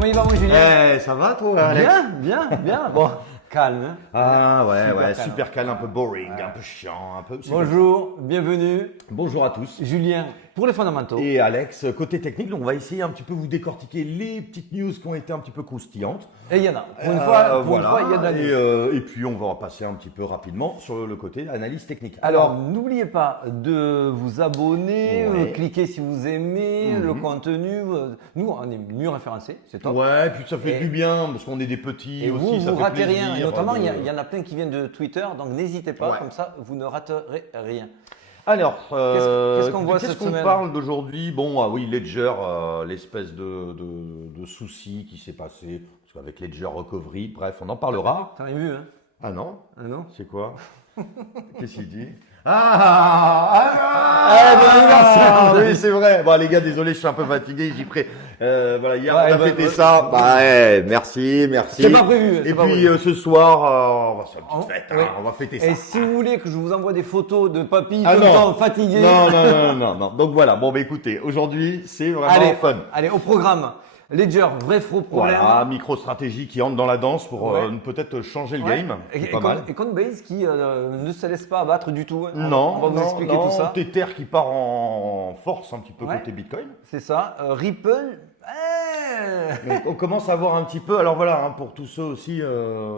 Comment il va mon Julien? Ça va toi, Alex? Bien. Bon, calme. Hein. Ah ouais, Super super calme, un peu boring, un peu chiant, un peu... Bonjour, bienvenue. Bonjour à tous. Julien, pour les fondamentaux. Et Alex, côté technique, donc on va essayer un petit peu vous décortiquer les petites news qui ont été un petit peu croustillantes. Et il y en a. Pour une fois, il y a de la news. Et puis on va passer un petit peu rapidement sur le côté analyse technique. Alors, n'oubliez pas de vous abonner, Ouais. cliquer si vous aimez le contenu. Nous, on est mieux référencés, c'est top. Ouais, puis ça fait Et- du bien, parce qu'on est des petits Et aussi, ça vous fait ratez plaisir. rien. Et notamment, il de- y en a plein qui viennent de Twitter, donc n'hésitez pas, Ouais. comme ça, vous ne raterez rien. Alors, Qu'est-ce qu'on voit cette semaine? parle d'aujourd'hui? Bon, ah oui, Ledger, l'espèce de souci qui s'est passé, parce qu'avec Ledger Recovery, bref, on en parlera. T'as rien vu, hein? Ah non? Ah non? C'est quoi? Qu'est-ce qu'il dit? Oui, c'est vrai. Bon, les gars, désolé, je suis un peu fatigué, j'y prie. Voilà, hier, Ouais, on a fêté ça. Bah, ouais, merci. C'est pas prévu. Et c'est pas puis, prévu. ce soir, on va se faire une petite fête, Ouais. hein, on va fêter ça. Et si vous voulez que je vous envoie des photos de papy Ah tout le non. temps fatigué, Non. Donc voilà, bon, bah écoutez, aujourd'hui, c'est vraiment allez, fun. allez, au programme. Ledger, vrai faux problème. Voilà, micro-stratégie qui entre dans la danse pour Ouais. peut-être changer le Ouais. game. Et, C'est et pas mal. Coinbase qui ne se laisse pas abattre du tout. Non, on va vous expliquer non, tout ça. Tether qui part en force un petit peu Ouais. côté Bitcoin. C'est ça. Ripple. Donc, on commence à voir un petit peu. Alors voilà, hein, pour tous ceux aussi,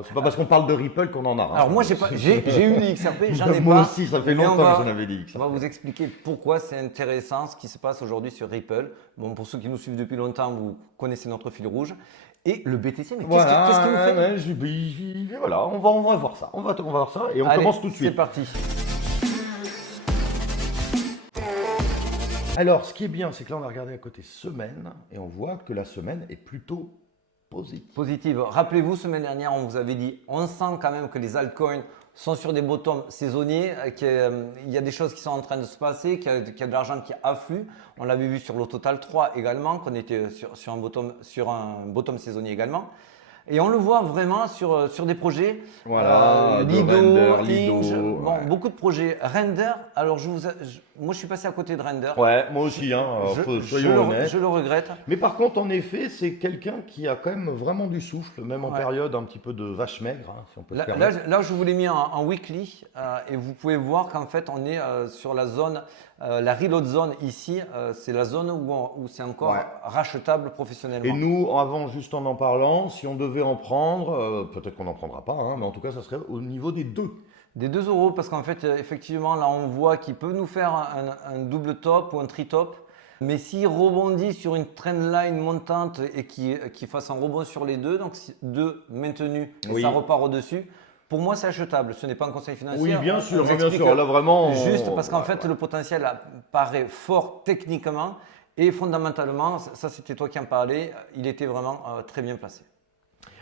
c'est pas parce qu'on parle de Ripple qu'on en a. Hein. Alors moi j'ai eu l'XRP, j'en ai Moi pas. aussi, ça fait mais longtemps que j'en avais dit. On va vous expliquer pourquoi c'est intéressant ce qui se passe aujourd'hui sur Ripple. Bon, pour ceux qui nous suivent depuis longtemps, vous connaissez notre fil rouge. Et le BTC, mais qu'est-ce qu'il nous fait? Voilà, on va voir ça. On va voir ça et on Allez, commence tout de suite. C'est parti. Alors, ce qui est bien, c'est que là, on va regarder à côté semaine et on voit que la semaine est plutôt positive. Positive. Rappelez-vous, semaine dernière, on vous avait dit, on sent quand même que les altcoins sont sur des bottoms saisonniers, qu'il y a des choses qui sont en train de se passer, qu'il y a de l'argent qui afflue. On l'avait vu sur le Total 3 également, qu'on était sur un bottom saisonnier également. Et on le voit vraiment sur des projets. Voilà, de Lido, Render, Lido, Inge, bon, ouais. beaucoup de projets. Render, alors moi je suis passé à côté de Render. Ouais, moi aussi, hein, soyons honnêtes. Je le regrette. Mais par contre, en effet, c'est quelqu'un qui a quand même vraiment du souffle, même en Ouais. période un petit peu de vache maigre, hein, si on peut se Là, permettre. je vous l'ai mis en weekly et vous pouvez voir qu'en fait on est sur la zone, la reload zone ici, c'est la zone où c'est encore Ouais. rachetable professionnellement. Et nous, avant, juste en parlant, si on devait en prendre, peut-être qu'on n'en prendra pas, hein, mais en tout cas, ça serait au niveau des deux. Des 2 euros parce qu'en fait effectivement là on voit qu'il peut nous faire un double top ou un tri-top. Mais s'il rebondit sur une trendline montante et qu'il fasse un rebond sur les deux, donc 2 maintenus et Oui. ça repart au-dessus, pour moi c'est achetable. Ce n'est pas un conseil financier. Oui, bien On sûr, vous bien explique sûr. Là, vraiment. juste parce qu'en ouais, fait le potentiel paraît fort techniquement et fondamentalement, ça c'était toi qui en parlais, il était vraiment très bien placé.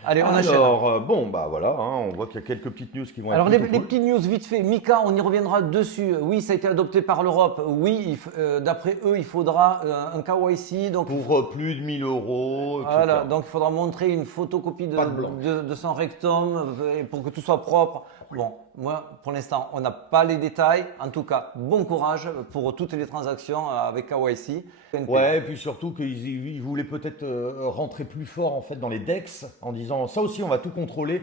Allez, on enchaîne. Alors, bon, bah voilà, hein, on voit qu'il y a quelques petites news qui vont Alors être les plutôt cool. petites news vite fait, Mika, on y reviendra dessus. Oui, ça a été adopté par l'Europe. Oui, d'après eux, il faudra un KYC. Donc, Pour plus de 1000 euros, etc. voilà, donc il faudra montrer une photocopie Pas de blanc. de son rectum pour que tout soit propre. Bon, moi, pour l'instant, on n'a pas les détails. En tout cas, bon courage pour toutes les transactions avec KYC. Ouais, et puis surtout qu'ils voulaient peut-être rentrer plus fort en fait dans les DEX en disant ça aussi on va tout contrôler.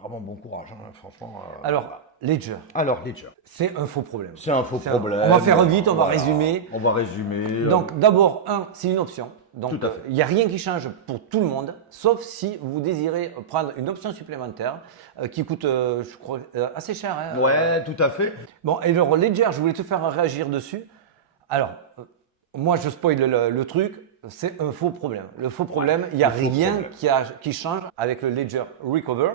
Vraiment bon courage, hein, franchement. Alors, Ledger, Alors, Ledger, c'est un faux problème. c'est un faux problème. On va faire vite, on va Voilà. résumer. On va résumer. Donc d'abord, c'est une option. Donc Tout à fait. il n'y a rien qui change pour tout le monde, sauf si vous désirez prendre une option supplémentaire qui coûte, je crois, assez cher. Hein. Ouais, tout à fait. Bon, et le Ledger, je voulais te faire réagir dessus. Alors, moi je spoil le truc, c'est un faux problème. Le faux problème, il n'y a Le faux rien problème. qui change avec le Ledger Recover.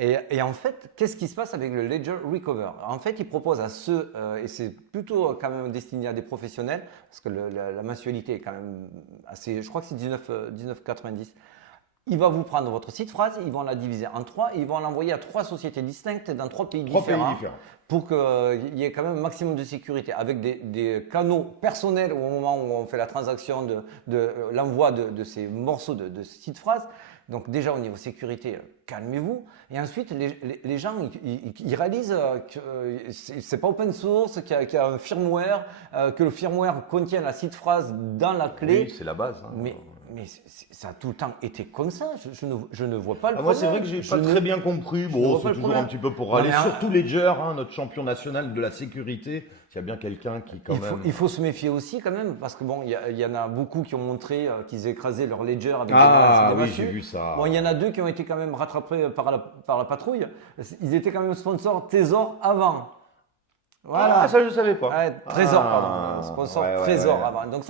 Et en fait, qu'est-ce qui se passe avec le Ledger Recover? En fait, il propose à ceux, et c'est plutôt quand même destiné à des professionnels, parce que la mensualité est quand même assez, je crois que c'est 19,90. Il va vous prendre votre site phrase, ils vont la diviser en 3 et ils vont l'envoyer à 3 sociétés distinctes dans 3 pays Trois pays différents différents. pour qu'il y ait quand même un maximum de sécurité avec des canaux personnels au moment où on fait la transaction de l'envoi de ces morceaux de site phrase. Donc déjà au niveau sécurité, calmez-vous. Et ensuite, les gens, ils réalisent que c'est pas open source, qu'il y a un firmware, que le firmware contient la seed phrase dans la clé. Oui, c'est la base. Hein. Mais ça a tout le temps été comme ça. Je ne vois pas le Moi, problème. c'est vrai que j'ai Je pas ne- très bien compris. ne Bon, vois pas c'est le toujours problème. un petit peu pour Non, râler. mais, Surtout Ledger, hein, notre champion national de la sécurité. S'il y a bien quelqu'un qui, quand même. Il faut se méfier aussi quand même, parce que bon, il y en a beaucoup qui ont montré qu'ils écrasaient leur ledger avec Ah des oui, massues. j'ai vu ça. Bon, il y en a deux qui ont été quand même rattrapés par la patrouille. Ils étaient quand même sponsors Trésor avant. Voilà. Ah, ça, je savais pas. Ouais, Trésor, Ah, pardon. Sponsor ouais, ouais, Trésor ouais. avant. Donc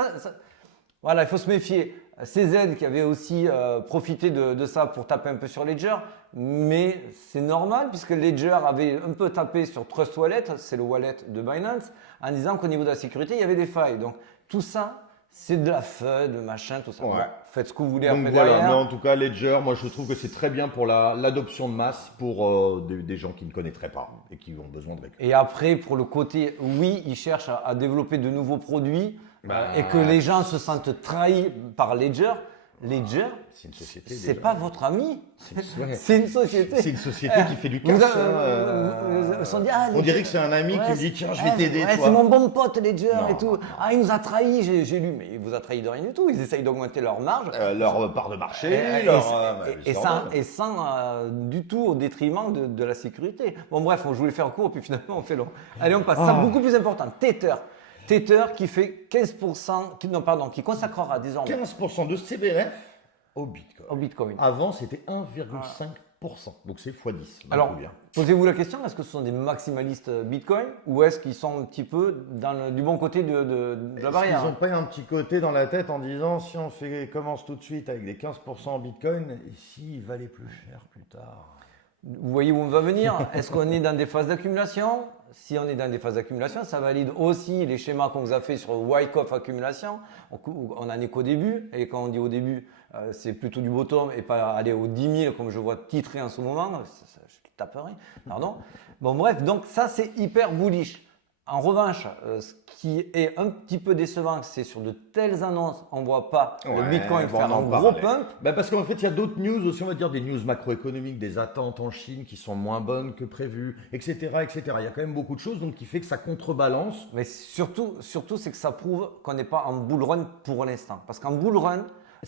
voilà, il faut se méfier. CZ qui avait aussi profité de ça pour taper un peu sur Ledger, mais c'est normal puisque Ledger avait un peu tapé sur Trust Wallet, c'est le wallet de Binance, en disant qu'au niveau de la sécurité, il y avait des failles. Donc tout ça, c'est de la FUD, de machin, tout ça. Ouais. Bon, faites ce que vous voulez Donc après voilà, derrière. mais en tout cas, Ledger, moi je trouve que c'est très bien pour l'adoption de masse pour des gens qui ne connaîtraient pas et qui ont besoin de récupérer. Et après, pour le côté, oui, ils cherchent à développer de nouveaux produits et que les gens se sentent trahis par Ledger. Ledger, C'est une société. c'est déjà. pas votre ami. Ouais. C'est une société. C'est une société qui fait du cash. Vous hein, se sont dit, ah, On dirait que c'est un ami qui me dit tiens, je vais t'aider. ouais, toi. c'est mon bon pote Ledger Non, et tout. non. Ah, il nous a trahis, j'ai lu. Mais il vous a trahi de rien du tout. Ils essayent d'augmenter leur marge. Leur part de marché, Et- et c'est sans, normal. et sans, du tout au détriment de la sécurité. Bon, bref, je voulais faire court, puis finalement, on fait long. Allez, on passe. Ça, beaucoup plus important. Tether. Tether qui fait 15%, qui consacrera désormais 15% de CBRF au Bitcoin. au Bitcoin. Avant, c'était 1,5%. Donc c'est x10. Alors, posez-vous la question, est-ce que ce sont des maximalistes Bitcoin ou est-ce qu'ils sont un petit peu du bon côté de la barrière? Ils n'ont pas un petit côté dans la tête en disant si on commence tout de suite avec des 15% en Bitcoin, et s'il valait plus cher plus tard. Vous voyez où on va venir? Est-ce qu'on est dans des phases d'accumulation? Si on est dans des phases d'accumulation, ça valide aussi les schémas qu'on vous a fait sur Wyckoff accumulation. On n'en est qu'au début. Et quand on dit au début, c'est plutôt du bottom et pas aller aux 10 000 comme je vois titré en ce moment. Je taperai, pardon. Bon, bref, donc ça, c'est hyper bullish. En revanche, ce qui est un petit peu décevant, c'est sur de telles annonces, on ne voit pas le Bitcoin faire un gros pump. Parce qu'en fait, il y a d'autres news aussi, on va dire des news macroéconomiques, des attentes en Chine qui sont moins bonnes que prévues, etc., etc. Il y a quand même beaucoup de choses donc qui fait que ça contrebalance. Mais surtout c'est que ça prouve qu'on n'est pas en bull run pour l'instant. Parce qu'en bull run,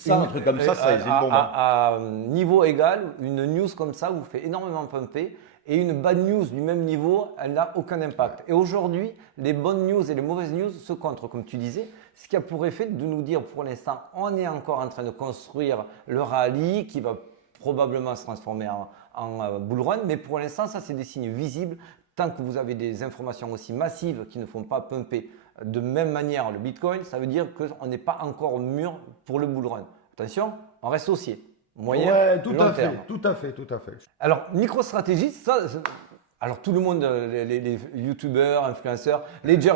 un truc comme ça hésite bon. à niveau égal, une news comme ça vous fait énormément pumper. Et une bad news du même niveau, elle n'a aucun impact. Et aujourd'hui, les bonnes news et les mauvaises news se contre, comme tu disais, ce qui a pour effet de nous dire pour l'instant, on est encore en train de construire le rallye qui va probablement se transformer en bull run, mais pour l'instant, ça c'est des signes visibles. Tant que vous avez des informations aussi massives qui ne font pas pumper de même manière le Bitcoin, ça veut dire qu'on n'est pas encore mûr pour le bull run. Attention, on reste haussier. Moyen, Ouais, tout long à fait, terme. tout à fait, tout à fait. Alors, MicroStrategy, alors tout le monde, les youtubeurs, influenceurs, Ledger,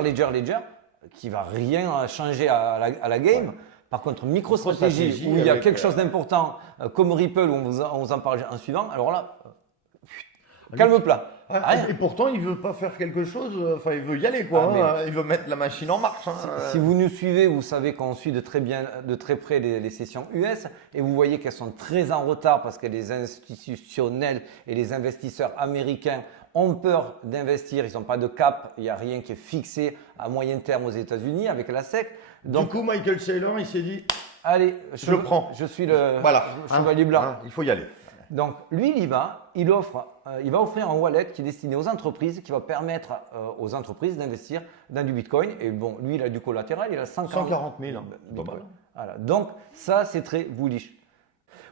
qui va rien changer à la game. Par contre, MicroStrategy, MicroStrategy où il y a avec, quelque chose d'important, comme Ripple, où on vous en parle en suivant, alors là, calme plat. Rien. Et pourtant, il veut pas faire quelque chose, enfin, il veut y aller, quoi. Ah, Il veut mettre la machine en marche. Si vous nous suivez, vous savez qu'on suit de très près les sessions US et vous voyez qu'elles sont très en retard parce que les institutionnels et les investisseurs américains ont peur d'investir. Ils n'ont pas de cap, il n'y a rien qui est fixé à moyen terme aux États-Unis avec la SEC. Donc, du coup, Michael Saylor, il s'est dit, allez, je le prends. Je suis le voilà, chevalier blanc. Il faut y aller. Donc lui, il va offrir un wallet qui est destiné aux entreprises, qui va permettre aux entreprises d'investir dans du Bitcoin. Et bon, lui, il a du collatéral, il a 140 000. Bitcoin. Voilà. Donc ça, c'est très bullish.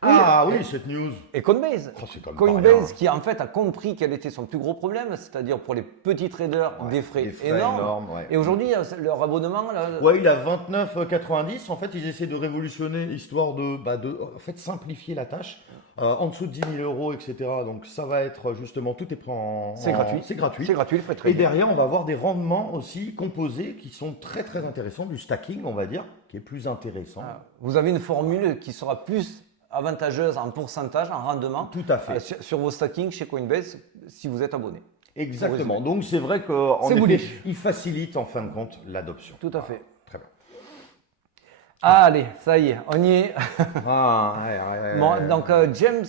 Oui, cette news. Et Coinbase, Oh, c'est quand même Coinbase pas rien. qui en fait a compris quel était son plus gros problème, c'est-à-dire pour les petits traders, des frais énormes. ouais. Et aujourd'hui, leur abonnement, là, Ouais, il a 29,90. En fait, ils essaient de révolutionner, histoire de en fait, simplifier la tâche. En dessous de 10 000 euros, etc. Donc, ça va être justement, tout est pris c'est gratuit. C'est gratuit. C'est gratuit, le frais de Et trading. derrière, on va avoir des rendements aussi composés qui sont très, très intéressants. Du stacking, on va dire, qui est plus intéressant. Vous avez une formule qui sera plus avantageuse en pourcentage, en rendement, Tout à fait. sur vos stacking chez Coinbase si vous êtes abonné. Exactement. Donc, c'est vrai qu'en C'est effet, bullish. il facilite en fin de compte l'adoption. Tout à fait. Très bien. Allez, ça y est, on y est. Bon, donc James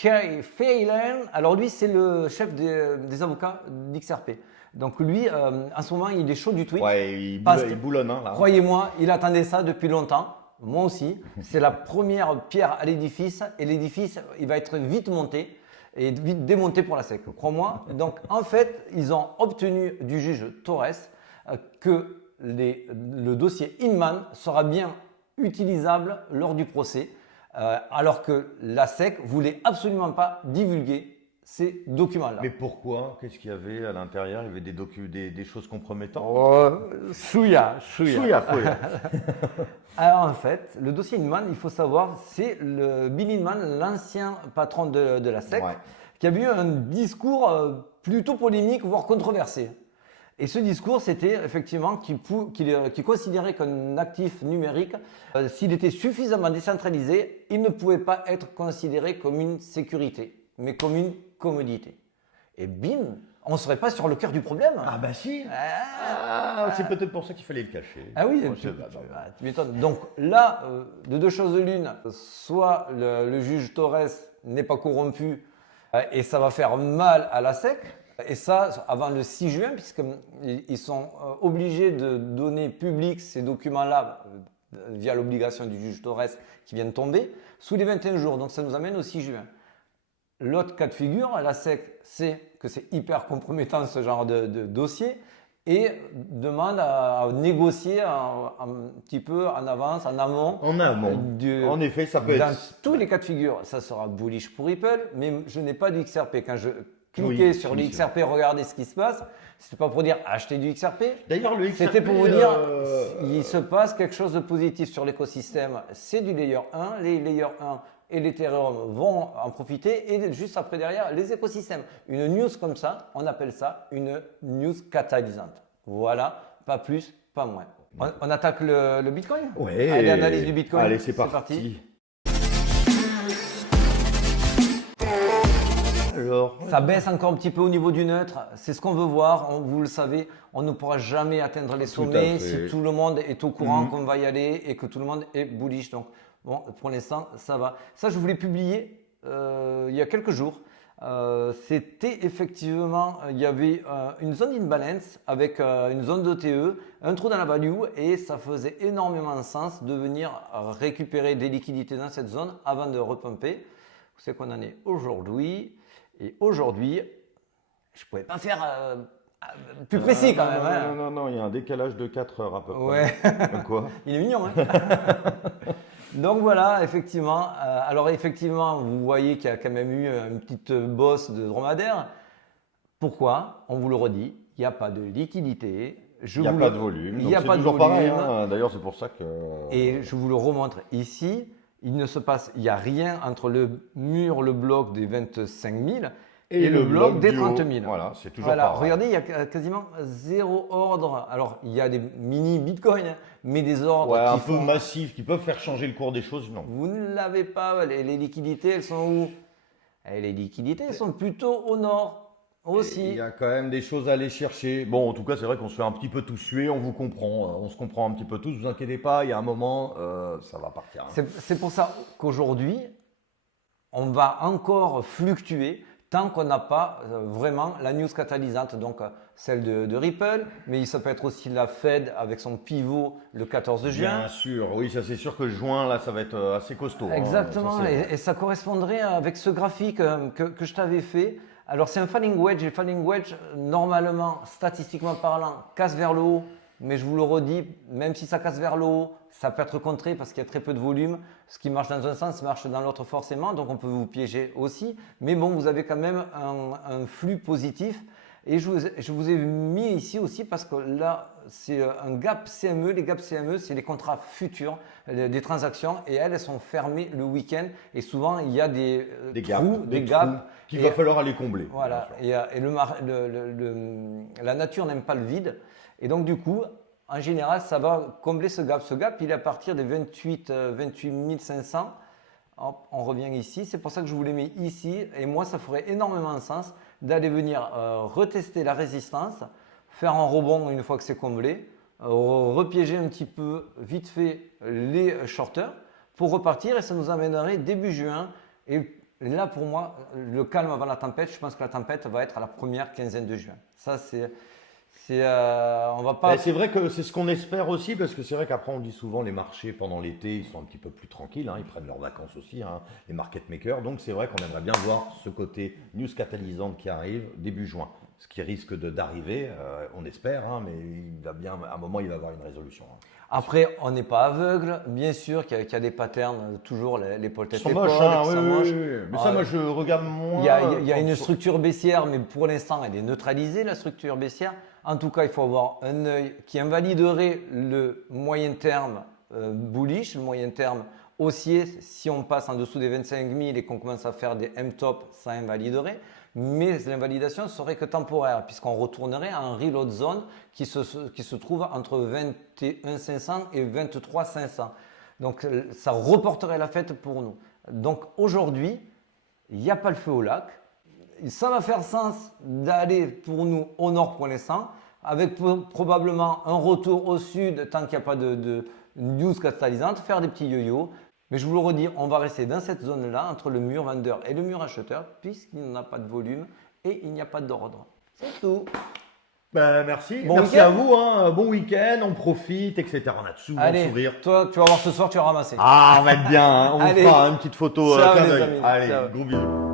K. Phelan, alors lui c'est le chef des avocats d'XRP. Donc lui, en ce moment, il est chaud du tweet. Ouais, il Parce que- boulonne, hein, là. Croyez-moi, il attendait ça depuis longtemps. moi aussi. C'est la première pierre à l'édifice et l'édifice, il va être vite monté et vite démonté pour la SEC, crois-moi. Donc en fait, ils ont obtenu du juge Torres que le dossier Inman sera bien utilisable lors du procès, alors que la SEC voulait absolument pas divulguer ces documents-là. Mais pourquoi? Qu'est-ce qu'il y avait à l'intérieur? Il y avait des choses compromettantes? Oh, chouïa. Chouïa, chouïa. Alors en fait, le dossier Inman, il faut savoir, c'est le Bill Inman, l'ancien patron de la SEC, Ouais. qui avait eu un discours plutôt polémique, voire controversé. Et ce discours, c'était effectivement qu'il considérait qu'un actif numérique, s'il était suffisamment décentralisé, il ne pouvait pas être considéré comme une sécurité, mais comme une commodité. Et bim, on ne serait pas sur le cœur du problème. Ah bah si. C'est peut-être pour ça qu'il fallait le cacher. Ah oui, tu m'étonnes. Donc là, de deux choses l'une, soit le juge Torres n'est pas corrompu et ça va faire mal à la SEC, et ça avant le 6 juin, puisqu'ils sont obligés de donner public ces documents-là via l'obligation du juge Torres qui vient de tomber, sous les 21 jours. Donc ça nous amène au 6 juin. L'autre cas de figure, la SEC sait que c'est hyper compromettant ce genre de dossier et demande à négocier un petit peu en avance, en amont. En amont. En effet, ça peut Dans être. tous les cas de figure, ça sera bullish pour Ripple, mais je n'ai pas du XRP. Quand je cliquais sur le XRP, regardez ce qui se passe, c'était pas pour dire acheter du XRP. D'ailleurs, le XRP. C'était pour vous dire il se passe quelque chose de positif sur l'écosystème. C'est du layer 1. Les layer 1 et l'Ethereum vont en profiter et juste après derrière les écosystèmes. Une news comme ça, on appelle ça une news catalysante. Voilà, pas plus, pas moins. On attaque le Bitcoin? Ouais. Allez, analyse du Bitcoin. Allez, c'est parti. Alors, ça baisse encore un petit peu au niveau du neutre. C'est ce qu'on veut voir. Vous le savez, on ne pourra jamais atteindre les sommets si tout le monde est au courant qu'on va y aller et que tout le monde est bullish. Donc, bon, pour l'instant, ça va. Ça, je voulais publier il y a quelques jours. C'était effectivement, il y avait une zone d'imbalance avec une zone d'OTE, un trou dans la value et ça faisait énormément de sens de venir récupérer des liquidités dans cette zone avant de repumper. C'est qu'on en est aujourd'hui. Et aujourd'hui, je ne pouvais pas faire plus précis quand même. Non, il y a un décalage de 4 heures à peu près. Ouais. Quoi? Il est mignon, hein. Donc voilà, effectivement. Alors effectivement, vous voyez qu'il y a quand même eu une petite bosse de dromadaire. Pourquoi? On vous le redit, il n'y a pas de liquidité. Il n'y a pas de volume. Il n'y a pas de toujours volume. Pareil, d'ailleurs, c'est pour ça que. Et je vous le remontre ici. Il n'y a rien entre le mur, le bloc des 25 000 et le bloc des 30 000. Voilà, c'est toujours pareil. Regardez, il y a quasiment zéro ordre. Alors, il y a des mini bitcoins, mais des ordres un peu massifs qui peuvent faire changer le cours des choses, non. Vous ne l'avez pas. Les liquidités, elles sont où? Les liquidités, elles sont plutôt au nord aussi. Il y a quand même des choses à aller chercher. Bon, en tout cas, c'est vrai qu'on se fait un petit peu tous suer, on vous comprend. On se comprend un petit peu tous, ne vous inquiétez pas, il y a un moment, ça va partir. C'est pour ça qu'aujourd'hui, on va encore fluctuer tant qu'on n'a pas vraiment la news catalysante, donc celle de Ripple, mais ça peut être aussi la Fed avec son pivot le 14 juin. Bien sûr, oui, ça c'est sûr que juin, là, ça va être assez costaud. Exactement, et ça correspondrait avec ce graphique que je t'avais fait. Alors c'est un falling wedge, et falling wedge, normalement, statistiquement parlant, casse vers le haut, mais je vous le redis, même si ça casse vers le haut, ça peut être contré parce qu'il y a très peu de volume. Ce qui marche dans un sens marche dans l'autre forcément, donc on peut vous piéger aussi. Mais bon, vous avez quand même un flux positif. Et je vous ai mis ici aussi parce que là, c'est un gap CME. Les gaps CME, c'est les contrats futurs, des transactions. Et elles sont fermées le week-end. Et souvent, il y a des trous, des gaps. Qu'il va falloir aller combler. Voilà. Et la nature n'aime pas le vide. Et donc, du coup, en général, ça va combler ce gap. Ce gap, il est à partir des 28 500. Hop, on revient ici. C'est pour ça que je vous l'ai mis ici. Et moi, ça ferait énormément de sens d'aller venir retester la résistance, faire un rebond une fois que c'est comblé, repiéger un petit peu vite fait les shorters pour repartir. Et ça nous amènerait début juin. Et là, pour moi, le calme avant la tempête, je pense que la tempête va être à la première quinzaine de juin. Ça, On va pas. C'est vrai que c'est ce qu'on espère aussi, parce que c'est vrai qu'après on dit souvent les marchés pendant l'été, ils sont un petit peu plus tranquilles, hein, ils prennent leurs vacances aussi, hein, les market makers. Donc c'est vrai qu'on aimerait bien voir ce côté news catalysante qui arrive début juin. Ce qui risque d'arriver, on espère, hein, mais il va bien, à un moment il va y avoir une résolution. Hein. Après, on n'est pas aveugle, bien sûr qu'il y a des patterns, toujours l'épaule tête Ils sont épaule, moches, hein, qui oui, sont oui, moches. oui, oui. Mais ça, moi je regarde moins. Il y a une structure baissière, mais pour l'instant, elle est neutralisée, la structure baissière. En tout cas, il faut avoir un œil qui invaliderait le moyen terme bullish, le moyen terme haussier. Si on passe en dessous des 25 000 et qu'on commence à faire des M-top, ça invaliderait. Mais l'invalidation serait que temporaire, puisqu'on retournerait à un reload zone qui se trouve entre 21 500 et 23 500. Donc, ça reporterait la fête pour nous. Donc, aujourd'hui, il n'y a pas le feu au lac. Ça va faire sens d'aller pour nous au nord pour l'instant, avec probablement un retour au sud tant qu'il n'y a pas de news catalysante, faire des petits yo-yo. Mais je vous le redis, on va rester dans cette zone-là, entre le mur vendeur et le mur acheteur, puisqu'il n'y a pas de volume et il n'y a pas d'ordre. C'est tout. Ben, merci. Bon Merci week-end. à vous. Hein. Bon week-end, on profite, etc. On a souvent le Allez, sourire. toi, tu vas voir ce soir, tu vas ramasser. Ah, on va être bien. Hein. On Allez. fera une petite photo Ciao, clin les d'œil. amis. Allez, Ciao. gros bisous.